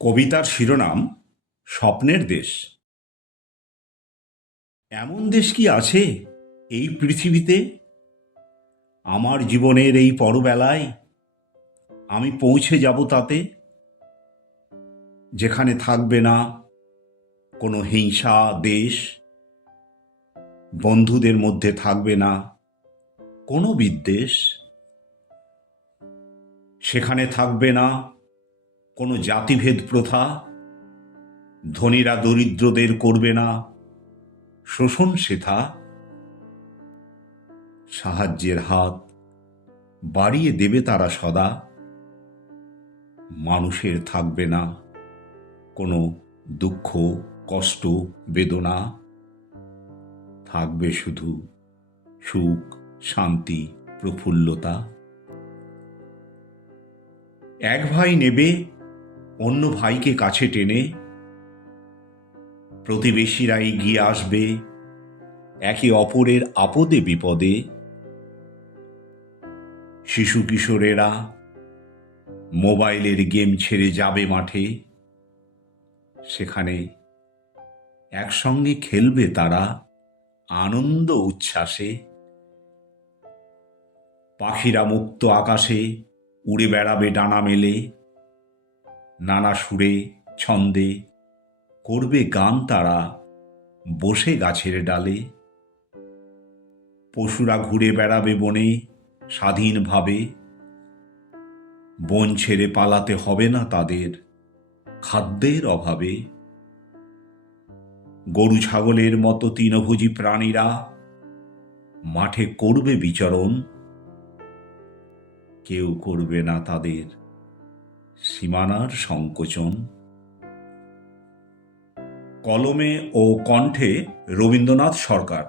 কবিতার শিরোনাম স্বপ্নের দেশ। এমন দেশ কি আছে এই পৃথিবীতে? আমার জীবনের এই পরবেলায় আমি পৌঁছে যাব তাতে, যেখানে থাকবে না কোনো হিংসা দেশ, বন্ধুদের মধ্যে থাকবে না কোনো বিদ্বেষ, সেখানে থাকবে না কোনো জাতিভেদ প্রথা, ধনীরা দরিদ্রদের করবে না শোষণ সেথা, সাহায্যের হাত বাড়িয়ে দেবে তারা সদা, মানুষের থাকবে না কোনো দুঃখ কষ্ট বেদনা, থাকবে শুধু সুখ শান্তি প্রফুল্লতা। এক ভাই নেবে অন্য ভাইকে কাছে টেনে, প্রতিবেশীরা এগিয়ে আসবে একে অপরের আপদে বিপদে, শিশু কিশোরেরা মোবাইলের গেম ছেড়ে যাবে মাঠে, সেখানে একসঙ্গে খেলবে তারা আনন্দ উচ্ছ্বাসে, পাখিরা মুক্ত আকাশে উড়ে বেড়াবে ডানা মেলে, নানা সুরে ছন্দে করবে গান তারা বসে গাছের ডালে, পশুরা ঘুরে বেড়াবে বনে স্বাধীনভাবে, বন ছেড়ে পালাতে হবে না তাদের খাদ্যের অভাবে, গরু ছাগলের মতো তৃণভোজী প্রাণীরা মাঠে করবে বিচরণ, কেউ করবে না তাদের সীমানার সংকোচন। কলমে ও কণ্ঠে রবীন্দ্রনাথ সরকার।